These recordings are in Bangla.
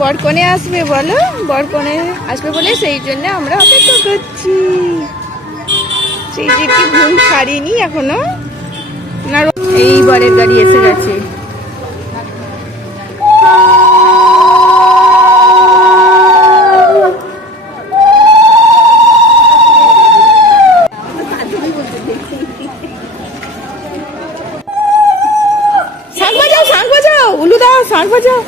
বরকনে আসবে বলো, বরকনে আসবে বলে সেই জন্য আমরা অপেক্ষা করছি। সেই যে কি ঘুম ছাড়িনি এখনো না। এই বরের গাড়ি এসে গেছে। শাঁখ বাজাও, শাঁখ বাজাও, উলুদা শাঁখ বাজাও।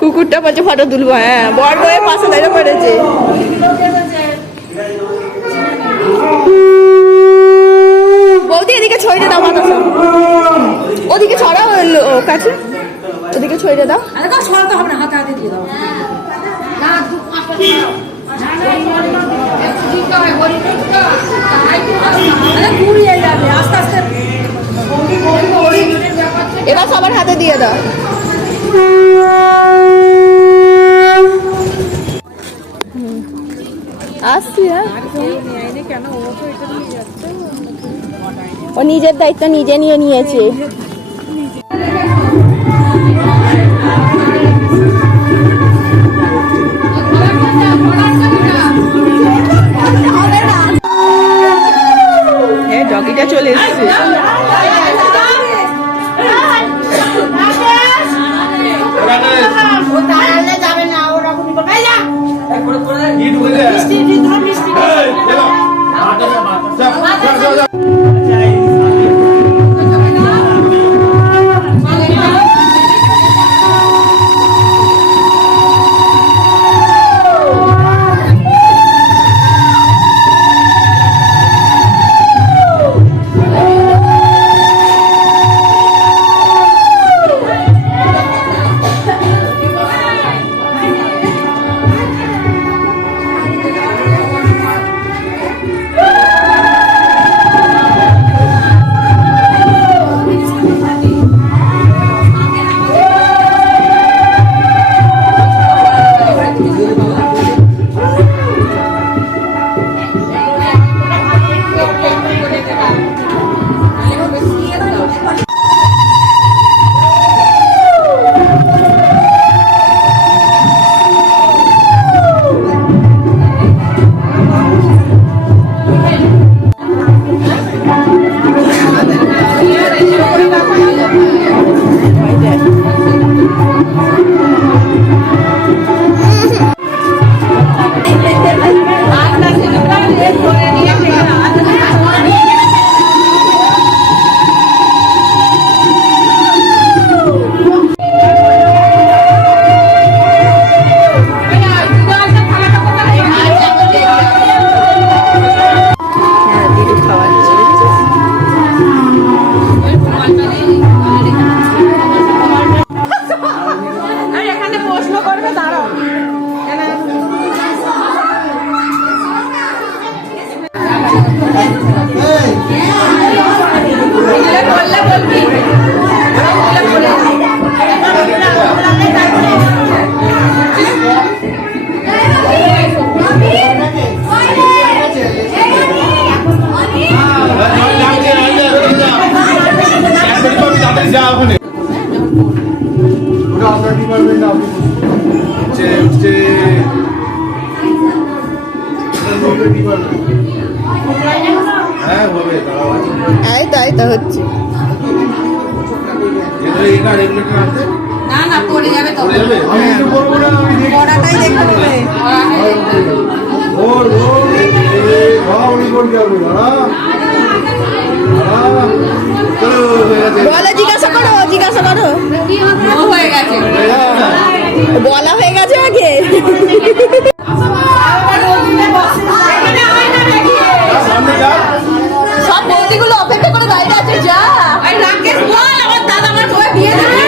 কুকুরটা বলছে ফটো তুলবো। হ্যাঁ, বর বউয়ের পাশে দাঁড়িয়ে পড়েছে। বৌদি এদিকে ছড়িয়ে দাও বাতাসা, ওদিকে ছড়াও কাছে, ওদিকে ছড়িয়ে দাও। ছড়াতে হবে না, হাতে হাতে দিয়ে দাও। আস্তে আস্তে এবার সবার হাতে দিয়ে দাও। আসছি। ও নিজের দায়িত্ব নিজে নিয়ে নিয়েছে। হ্যাঁ, ডগিটা চলে এসছে। তাই তো হচ্ছে। না না পড়ে যাবে, পড়াটাই দেখতে হবে। বলা জিজ্ঞাসা করো, জিজ্ঞাসা করো। হয়ে গেছে, বলা হয়ে গেছে আগে। সব বৌদিগুলো অপেক্ষা করে দাঁড়িয়ে আছে। যা রাকেশ বল, আমার দাদা আমার বই দিয়ে দেবে।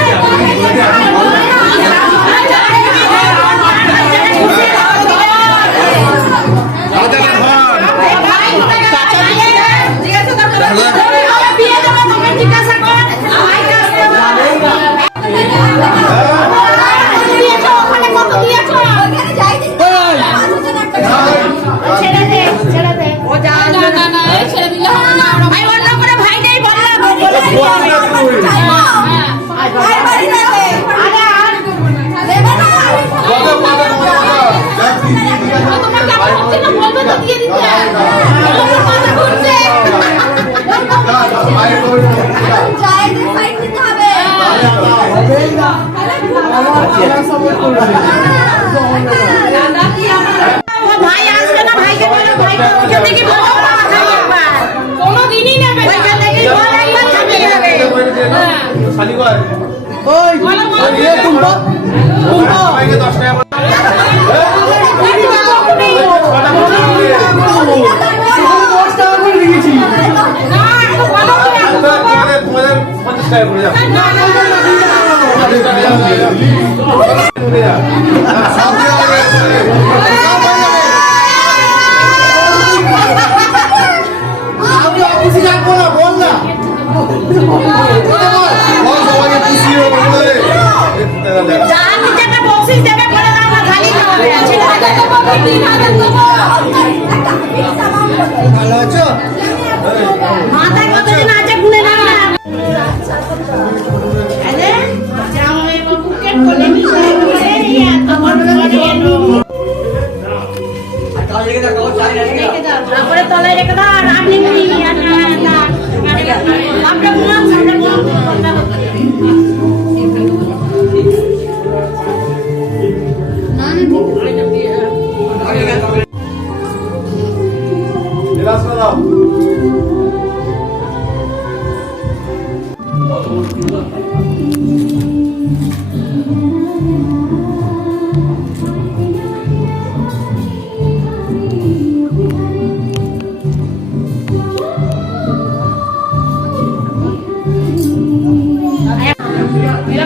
তোমার কেমন হচ্ছে না বলবে তো দিয়ে দিতে তোমার মাথা ঘুরছে জায়গায় ফাইট দিতে হবে দাদা কি আমার ভাই আসবে না ভাইকে বলো ভাইকে ওখান থেকে বলো কোনো দিনই নেবে ওইখান থেকে বল একবার যাবে যাবে শালি কর ওই এ তুমবা ভাইকে 10 টাকা ভালো আছো? মাথায় কত দিন আছে গুনে নাও না আরে যাও এই বুকেট কোলে নিয়ে ইয়া তোমার ঘরে এলো রেখে দাও তারপরে তলায় রেখে দাও আর আপনি মুড়ি আর না আমরা বললাম আমরা বললাম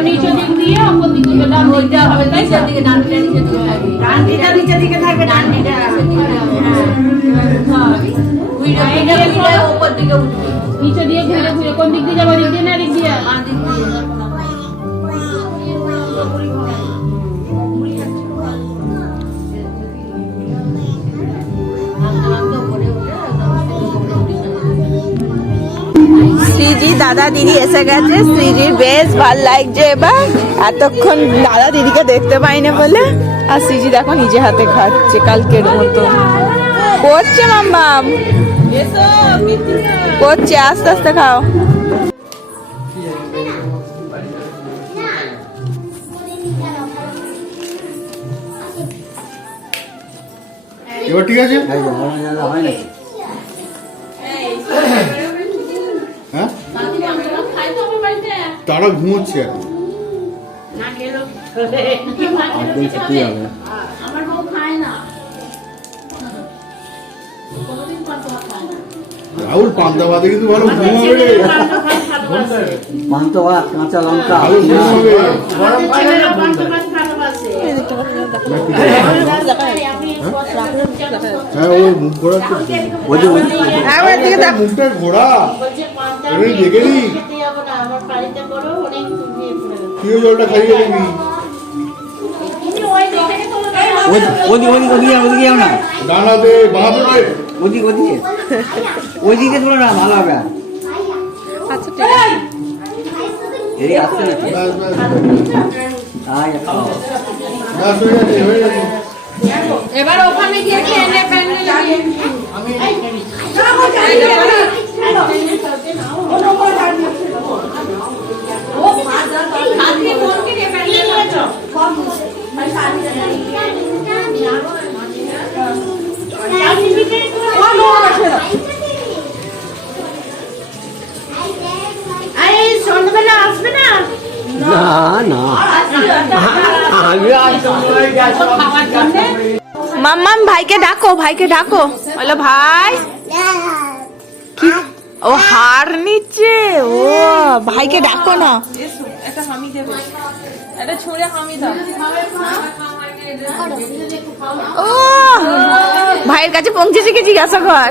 নিচের দিক দিয়ে উপর দিকে ডান দিকে হবে তাই নিচের দিকে ডান্ডিটা নিচের দিকে থাকবে ডান্ডিটা নিচের দিকে থাকবে ডান্ডিটা নিচের দিকে হ্যাঁ উইটা দিয়ে উপর দিকে উঠবে নিচে দিয়ে ঘুরে ঘুরে কোন দিক দিয়ে যাবে দিক দিয়ে না দিক দিয়ে দিক দিয়ে শ্রীজি দাদা দিদি এসে গেছে শ্রীজির বেশ ভাল লাগছে এবার এতক্ষণ দাদা দিদিকে দেখতে পাইনি বলে আর শ্রীজি দেখো নিজে হাতে খাচ্ছে কালকের মতো করছে মাম্মাম করছে আস্তে আস্তে খাও এবার ঠিক আছে হ্যাঁ তারা ঘুমোচ্ছে এখন আমার বউ খায় না রাহুল পান্তা ভাতে কিন্তু ভালো ঘুমাবে রে পান্তা ভাত কাঁচা লঙ্কা ভালো ঘুমাবে হ্যাঁ ও মুখ ঘোরা মুখটা ঘোরা দেখে নি তুইও জলটা খাইয়ে দিবি ওদিকে যাও না ডানাতে বাঁধবে ওইদিকে তোলো না ভালো হবে আচ্ছা ঠিক আছে এদিকে আসছে না ব্যাস ব্যাস তাই খাও ব্যাস হয়ে যাচ্ছে এবার ওখানে গিয়ে খেয়ে নে প্যান্ডেল লাগিয়ে সন্ধ্যাবেলা আসবে না মাম্মাম ভাইকে ডাকো বলো ভাই কি ও হার নিচ্ছে ও ভাইকে ডাকো না ও ভাইয়ের কাছে পৌঁছেছে কি জিজ্ঞাসা কর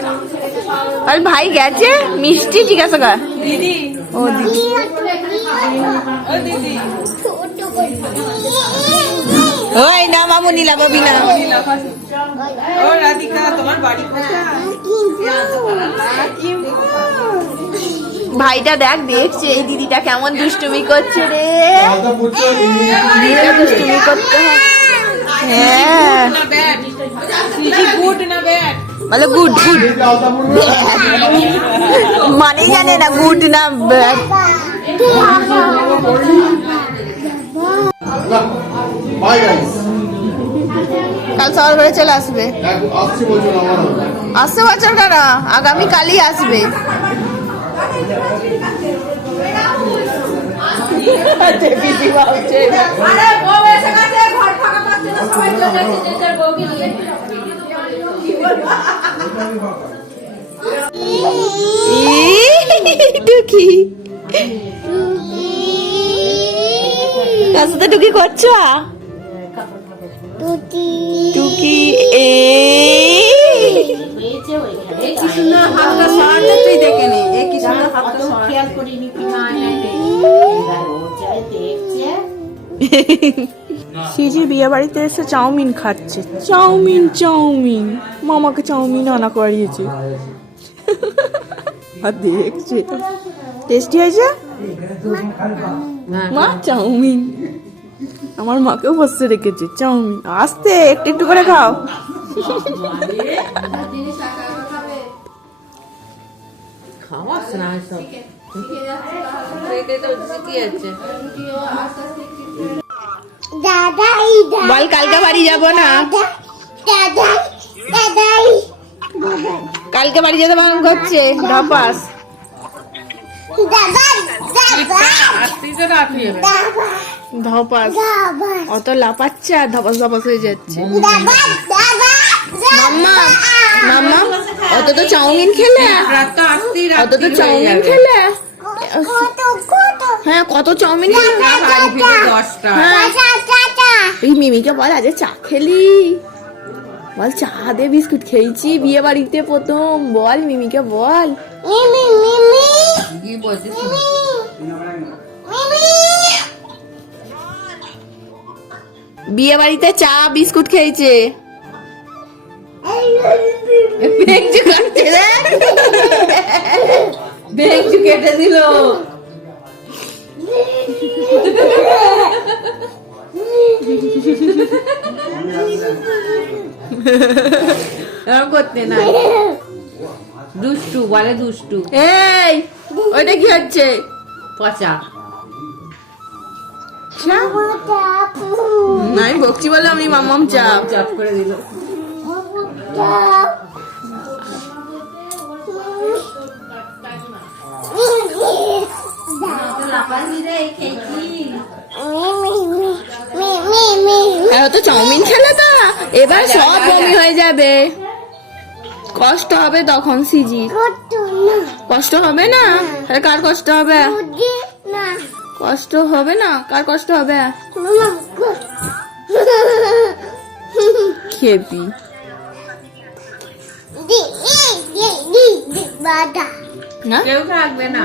আর ভাই গেছে মিষ্টি জিজ্ঞাসা কর দিদি ও দিদি ওই না মামু নীলা পাবি না ভাইটা দেখছে এই দিদিটা কেমন দুষ্টুমি করছে রে দিদিটা দুষ্টুমি করতে হ্যাঁ বলে গুড গুড এই যে আলতা পড়বে মানেই জানে না গুড না bad। বাই গাইস কাল সকাল করে চলে আসবে। আসছি বলছো না আমার আসছে বছর কেন, আগামী কালই আসবে। আরে বউ এসে গেছে, ঘর ফাঁকা পাচ্ছে না, সবাই চলে যাচ্ছে যে যার বউকে নিয়ে। টুকি কার সাথে টুকি করছো? টুকি এ কি সুন্দর হাতটা সরাতে, তুই দেখে নে কি সুন্দর হাতটা খেয়াল করিনি কি না সিজি বিয়ে বাড়িতে এসে চাউমিন খাচ্ছে। চাউমিন চাউমিন মামাকে চাউমিন আনা করিয়েছে আর দেখছে টেস্টি হয়েছে মা চাউমিন। আমার মাকেও বসে রেখেছে চাউমিন। আস্তে একটু একটু করে খাও। বল কালকে বাড়ি যাব না, কালকে বাড়ি যেতে বারণ করছে ধপাস। ধপাস অত লাপাচ্ছে আর ধপাস ধপাস হয়ে যাচ্ছে। মাম্মা মাম্মা অত তো চাউমিন খেলে, অত তো চাউমিন খেলে। হ্যাঁ কত চাউমিন খেলে। হ্যাঁ এই মিমিকে বল আজ চা খেলি, বল চা দে বিস্কুট খেয়েছি বিয়ে বাড়িতে প্রথম। বল মিমিকে বল। বিয়ে বাড়িতে চা বিস্কুট খেয়েছে। কেটে দিল। করতে না দুষ্টু বলে দুষ্টু। এই ওইটা কি হচ্ছে? পচা নাই বকছি বলে আমি মামাম চাপ চাপ করে দিল। তো চাউমিন খেলে তো এবার সব বমি হয়ে যাবে, কষ্ট হবে তখন। সিজি কষ্ট হবে না, তাহলে কার কষ্ট হবে? কষ্ট হবে না, কার কষ্ট হবে? খেপি না কেউ থাকবে না।